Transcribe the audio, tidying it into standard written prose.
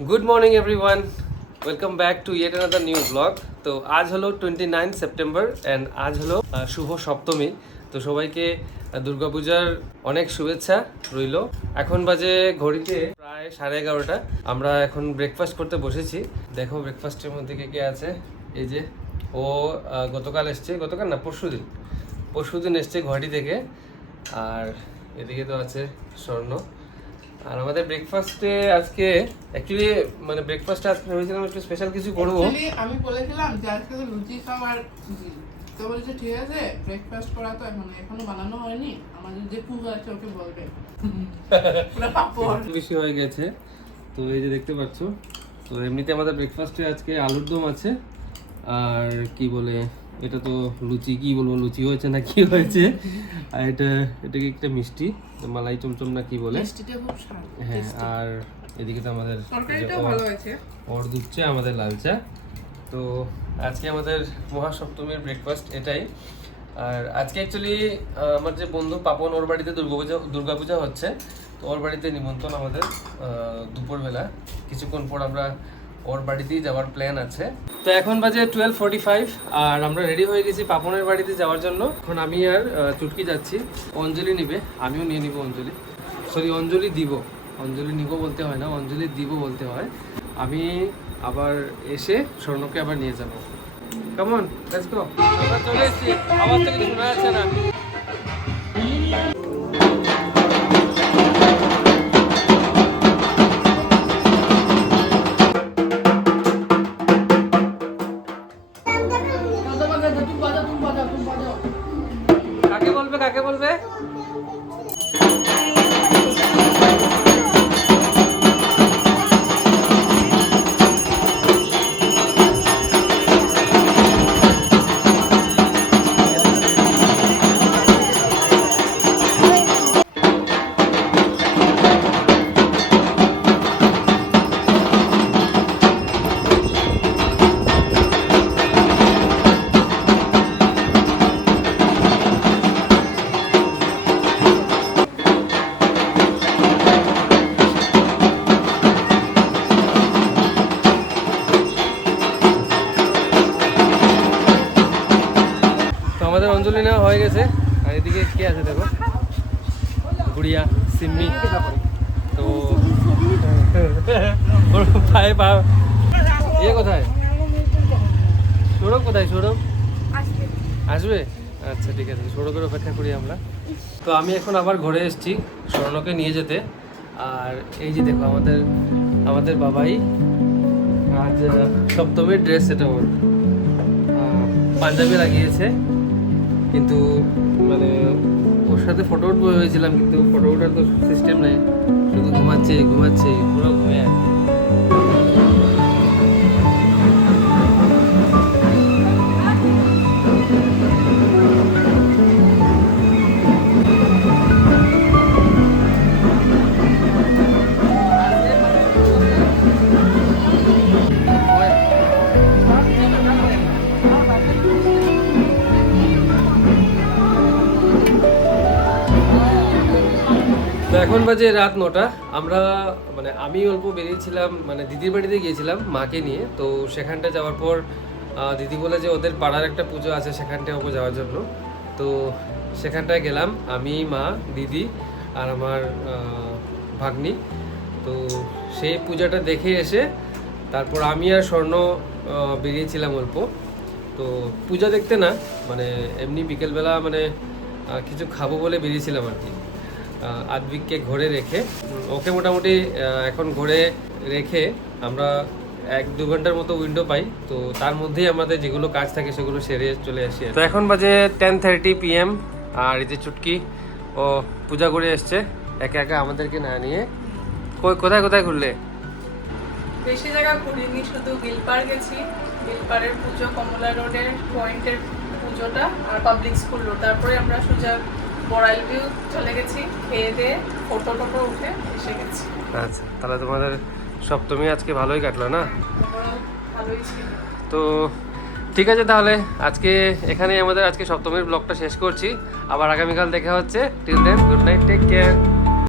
Good morning everyone, welcome back to yet another new blog. तो आज हलो 29 September and आज हलो शुभ सप्तमी। তো সবাইকে দুর্গাপূজার অনেক শুভেচ্ছা রইল। এখন বাজে ঘড়িতে প্রায় 11:30। আমরা এখন ব্রেকফাস্ট করতে বসেছি। দেখো ব্রেকফাস্টের মধ্যে কে কে আছে। এই যে ও গতকাল এসছে, গতকাল না পরশুদিন এসছে গুয়াহাটি থেকে। আর এদিকে তো আছে স্বর্ণ। আর আমাদের ব্রেকফাস্টে আজকে অ্যাকচুয়ালি মানে ব্রেকফাস্টে আজকে ভেবেছিলাম একটু স্পেশাল কিছু করব। আমি বলেছিলাম যে আজকে লুচি খাবো আর তো বলেছে ঠিক আছে, ব্রেকফাস্ট করা তো এখনো বানানো হয়নি, আমাদের যে কুক আছে ওকে বলবে। পুরো পাপড় বেশি হয়ে গেছে। তো এই যে দেখতে পাচ্ছ, তো এমনিতে আমাদের ব্রেকফাস্টে আজকে আলুর দম আছে আর কি বলে এটা তো লুচি, কি বলবো লুচি হয়েছে না কি হয়েছে। আর এটাকে একটা মিষ্টি মালাই চমচম না কি বলে, মিষ্টিটা খুব স্বাদ। হ্যাঁ। আর এদিকে তো আমাদের তরকারিটাও ভালো হয়েছে, ওর দুধ চা, আমাদের লাল চা। তো আজকে আমাদের মহাসপ্তমীর ব্রেকফাস্ট এটাই। আর আজকে অ্যাকচুয়ালি আমার যে বন্ধু পাপন, ওর বাড়িতে দুর্গাপূজা হচ্ছে। তো ওর বাড়িতে নিমন্ত্রণ আমাদের দুপুরবেলা, কিছুক্ষণ পর আমরা ওর বাড়িতেই যাওয়ার প্ল্যান আছে। তো এখন বাজে 12:45 আর আমরা রেডি হয়ে গেছি পাপনের বাড়িতে যাওয়ার জন্য। এখন আমি আর চুটকি যাচ্ছি। অঞ্জলি নিবে, আমিও নিয়ে নিব অঞ্জলি, সরি অঞ্জলি দিব, অঞ্জলি নিব বলতে হয় না, অঞ্জলি দিব বলতে হয়। আমি আবার এসে স্বর্ণকে আবার নিয়ে যাবো। কেমন লেটস গো। আমরা চলে এসেছি, আওয়াজটা কিছু শোনা যাচ্ছে না। কাকে বলবে কাকে বলবে? আমাদের অঞ্জলি নেওয়া হয়ে গেছে। আর এদিকে কে আছে দেখো, গুড়িয়া সিম্মি। তো ওর পায়ে পা কোথায়, সৌরভ কোথায়? সৌরভ আসবে, আচ্ছা ঠিক আছে, সৌরভের অপেক্ষা করি আমরা। তো আমি এখন আবার ঘরে এসেছি স্বর্ণকে নিয়ে যেতে। আর এই যে দেখো আমাদের বাবাই আজ সপ্তমীর ড্রেস, এটা ওর পাঞ্জাবি লাগিয়েছে। কিন্তু মানে ওর সাথে ফটো উঠবো হয়েছিলাম, কিন্তু ফটো ওঠার তো সিস্টেম নেই, শুধু ঘুমাচ্ছে পুরো ঘুমিয়ে। তো এখন বাজে রাত 9টা। আমরা মানে আমি অল্প বেরিয়েছিলাম, মানে দিদির বাড়িতে গিয়েছিলাম মাকে নিয়ে। তো সেখানটা যাওয়ার পর দিদি বলে যে ওদের পাড়ার একটা পুজো আছে, সেখানটায় ওকে যাওয়ার জন্য। তো সেখানটায় গেলাম আমি, মা, দিদি আর আমার ভাগ্নি। তো সেই পূজাটা দেখে এসে তারপর আমি আর স্বর্ণ বেরিয়েছিলাম অল্প। তো পূজা দেখতে না, মানে এমনি বিকেলবেলা মানে কিছু খাবো বলে বেরিয়েছিলাম আর কি। আদ্বিককে ঘরে রেখে, ওকে মোটামুটি এখন ঘরে রেখে আমরা 1-2 ঘন্টার মতো উইন্ডো পাই। তো তার মধ্যেই আমাদের যেগুলো কাজ থাকে সেগুলো সেরে চলে আসি। তো এখন বাজে 10:30 PM। আর এই যে চুটকি, ও পূজা করে এসছে একা একা আমাদেরকে না নিয়ে। কোথায় কোথায় ঘুরলে? বেশি জায়গা ঘুরিনি, শুধু বিলপাড় গেছি। বিলপাড়ের পুজো, কমলা রোডের পয়েন্টের পুজোটা আর পাবলিক স্কুল রোড। তারপরে আমরা সোজা বড়াইল ভিউ চলে গেছি, খেয়ে দিয়ে ফটো উঠে এসে গেছি। আচ্ছা, তাহলে তোমাদের সপ্তমী আজকে ভালোই কাটলো না? ভালোই ছিল। তো ঠিক আছে, তাহলে আজকে এখানেই আমাদের আজকে সপ্তমীর ব্লগটা শেষ করছি। আবার আগামীকাল দেখা হচ্ছে। Till then, good night, take care.